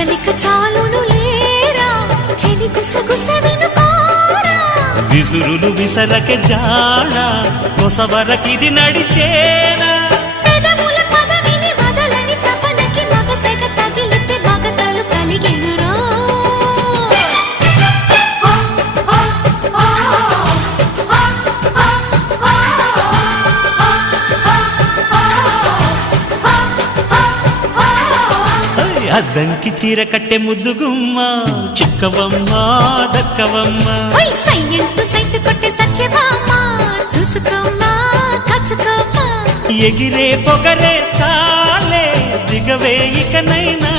అసలిక చాలును లేరా చెలి గుసగుస వినుకోరా విసురులు విసరక జాడ కొసవరకిది నడిచేనా పెదవుల పదవిని వదలని తపనకి మగసెగ తగిలితే మగతలు కలిగెనురా అద్దంకి చీర కట్టె ముద్దుగుమ్మ చిక్కవమ్మ దక్కవమ్మ సయ్యంటూ సైతు కొట్టే సత్యభామ చూసుకోమ్మా కచ్చుకోమ్మా ఎగిరే పొగరే చాలే దిగవే ఇకనైనా